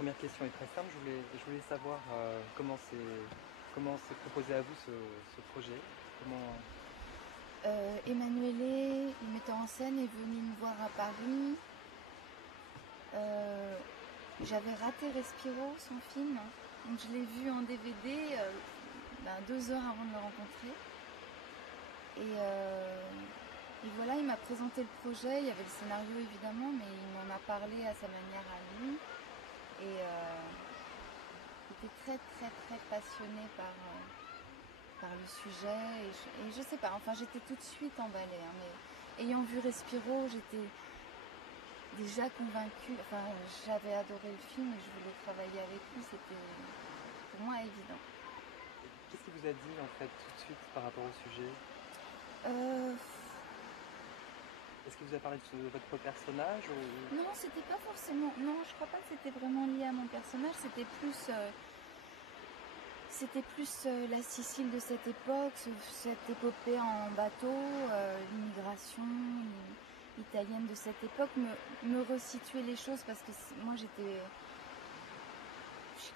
première question est très simple. Je voulais savoir comment s'est proposé à vous ce projet. Comment... Emanuele, le metteur en scène, est venu me voir à Paris. J'avais raté Respiro, son film. Donc je l'ai vu en DVD 2 heures avant de le rencontrer. Et voilà, il m'a présenté le projet. Il y avait le scénario évidemment, mais il m'en a parlé à sa manière à lui. Et il était très très très passionné par le sujet. Et je sais pas, enfin j'étais tout de suite emballée. Hein, mais ayant vu Respiro, j'étais déjà convaincue. Enfin, j'avais adoré le film et je voulais travailler avec lui. C'était pour moi évident. Qu'est-ce qu'il vous a dit en fait tout de suite par rapport au sujet? Euh, Est-ce qu'il vous a parlé de votre personnage ou... non, c'était pas forcément. Non, je crois pas que c'était vraiment lié à mon personnage. C'était plus la Sicile de cette époque, cette épopée en bateau, l'immigration italienne de cette époque, me resituer les choses parce que moi je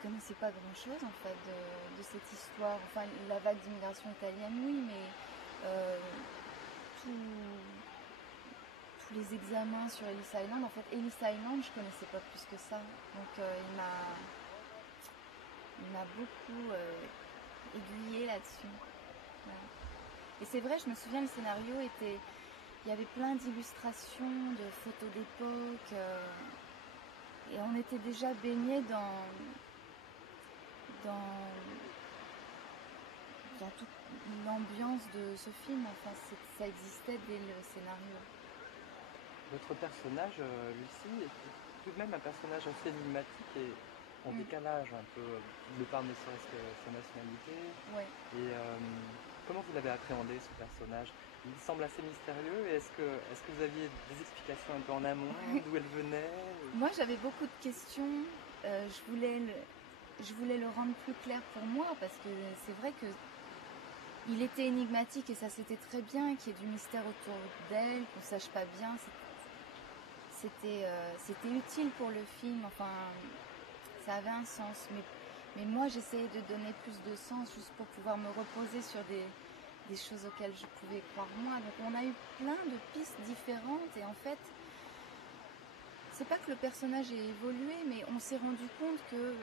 connaissais pas grand chose en fait de cette histoire. Enfin, la vague d'immigration italienne, oui, mais tous les examens sur Ellis Island, en fait, Ellis Island, je connaissais pas plus que ça. Donc il m'a beaucoup aiguillé là-dessus. Voilà. Et c'est vrai, je me souviens, le scénario était... Il y avait plein d'illustrations, de photos d'époque. Et on était déjà baigné dans, dans toute l'ambiance de ce film. Enfin, ça existait dès le scénario. Votre personnage, Lucie, est tout de même un personnage assez énigmatique et en décalage un peu, de par ne serait-ce que sa nationalité. Ouais. Et comment vous l'avez appréhendé ce personnage? Il semble assez mystérieux. Et est-ce que vous aviez des explications un peu en amont, d'où elle venait? Moi, j'avais beaucoup de questions. Je voulais le rendre plus clair pour moi parce que c'est vrai que il était énigmatique et ça c'était très bien qu'il y ait du mystère autour d'elle, qu'on sache pas bien. C'était utile pour le film. Enfin, ça avait un sens. Mais moi, j'essayais de donner plus de sens juste pour pouvoir me reposer sur des choses auxquelles je pouvais croire moi. Donc on a eu plein de pistes différentes et en fait, c'est pas que le personnage ait évolué, mais on s'est rendu compte que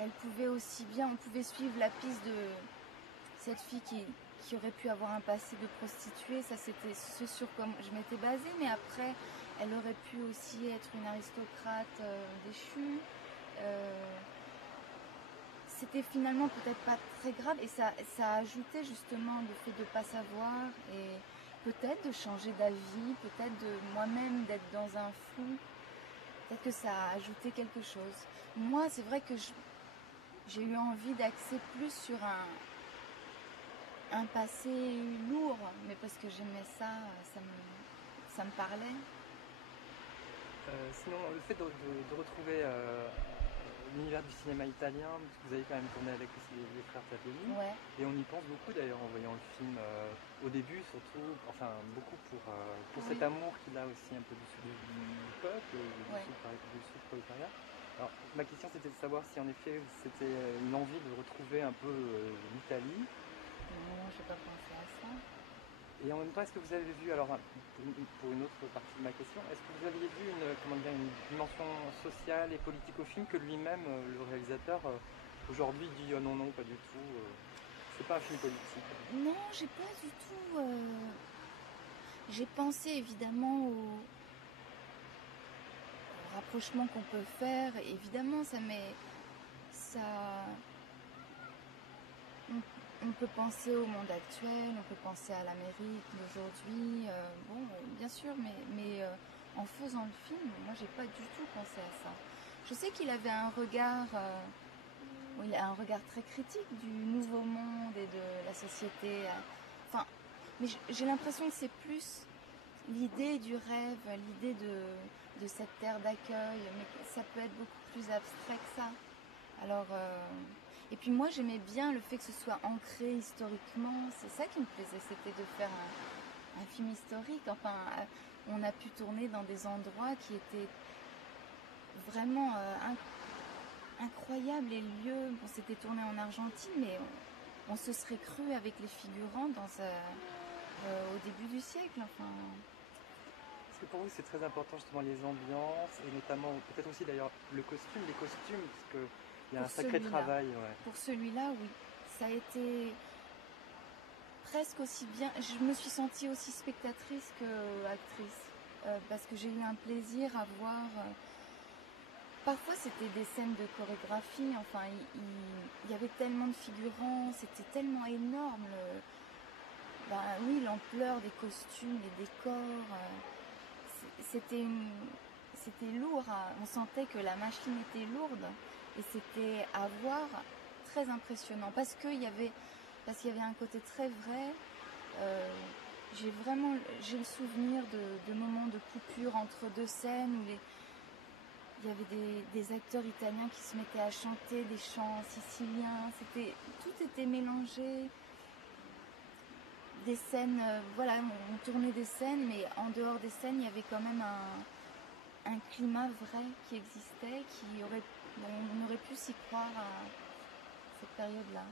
elle pouvait aussi bien, on pouvait suivre la piste de cette fille qui aurait pu avoir un passé de prostituée. Ça, c'était ce sur quoi je m'étais basée, mais après, elle aurait pu aussi être une aristocrate déchue. C'était finalement peut-être pas très grave et ça ajoutait justement le fait de pas savoir et peut-être de changer d'avis, peut-être de moi-même d'être dans un flou. Peut-être que ça a ajouté quelque chose. Moi, c'est vrai que j'ai eu envie d'axer plus sur un passé lourd, mais parce que j'aimais ça, ça me parlait. Sinon, le fait de retrouver l'univers du cinéma italien, parce que vous avez quand même tourné avec aussi les frères Taglioni, Ouais. et on y pense beaucoup d'ailleurs en voyant le film, au début surtout, enfin beaucoup pour Oui. cet amour qu'il a aussi un peu du peuple, Ouais. du sud prolétariat. Alors ma question c'était de savoir si en effet c'était une envie de retrouver un peu l'Italie. Non, j'ai pas pensé à ça. Et en même temps, est-ce que vous avez vu, alors pour une autre partie de ma question, est-ce que vous aviez vu comment dire, une dimension sociale et politique au film que lui-même, le réalisateur, aujourd'hui dit non, non, pas du tout, c'est pas un film politique? Non, j'ai pas du tout. J'ai pensé évidemment au rapprochement qu'on peut faire. Évidemment, ça. On peut penser au monde actuel, on peut penser à l'Amérique d'aujourd'hui. Bien sûr, mais en faisant le film, moi, j'ai pas du tout pensé à ça. Je sais qu'il avait un regard. Il a un regard très critique du nouveau monde et de la société. Enfin, mais j'ai l'impression que c'est plus l'idée du rêve, l'idée de cette terre d'accueil, mais ça peut être beaucoup plus abstrait que ça. Alors, et puis moi j'aimais bien le fait que ce soit ancré historiquement, c'est ça qui me plaisait, c'était de faire un film historique. Enfin, on a pu tourner dans des endroits qui étaient vraiment incroyable les lieux. Bon, c'était tourné en Argentine, mais on se serait cru avec les figurants au début du siècle. Enfin. Est-ce que pour vous c'est très important justement les ambiances et notamment peut-être aussi d'ailleurs les costumes, parce qu'il y a un sacré travail. Ouais. Pour celui-là, oui. Ça a été presque aussi bien. Je me suis sentie aussi spectatrice qu'actrice parce que j'ai eu un plaisir à voir. Parfois c'était des scènes de chorégraphie. Enfin, il y avait tellement de figurants, c'était tellement énorme. Oui, l'ampleur des costumes, les décors. C'était lourd, on sentait que la machine était lourde et c'était à voir très impressionnant parce qu'il y avait un côté très vrai. J'ai le souvenir de moments de coupure entre deux scènes où il y avait des acteurs italiens qui se mettaient à chanter des chants siciliens, tout était mélangé. Des scènes, on tournait des scènes, mais en dehors des scènes, il y avait quand même un climat vrai qui existait, on aurait pu s'y croire à cette période-là.